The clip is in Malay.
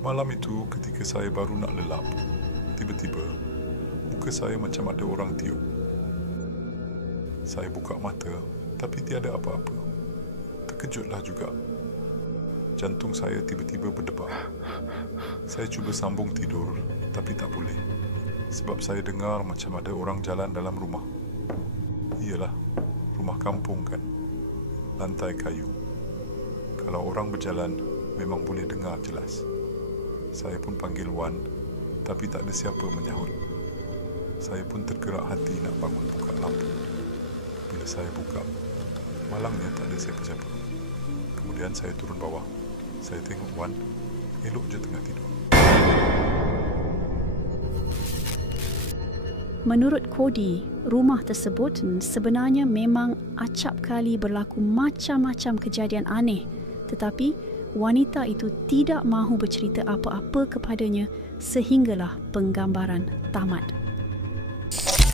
Malam itu ketika saya baru nak lelap, tiba-tiba muka saya macam ada orang tiup. Saya buka mata tapi tiada apa-apa. Terkejutlah juga. Jantung saya tiba-tiba berdebar. Saya cuba sambung tidur tapi tak boleh. Sebab saya dengar macam ada orang jalan dalam rumah. Iyalah, rumah kampung kan. Lantai kayu. Kalau orang berjalan, memang boleh dengar jelas. Saya pun panggil Wan, tapi tak ada siapa menyahut. Saya pun tergerak hati nak bangun buka lampu. Bila saya buka, malangnya tak ada siapa-siapa. Kemudian saya turun bawah. Saya tengok Wan, elok je tengah tidur. Menurut Kodi, rumah tersebut sebenarnya memang acap kali berlaku macam-macam kejadian aneh. Tetapi wanita itu tidak mahu bercerita apa-apa kepadanya sehinggalah penggambaran tamat.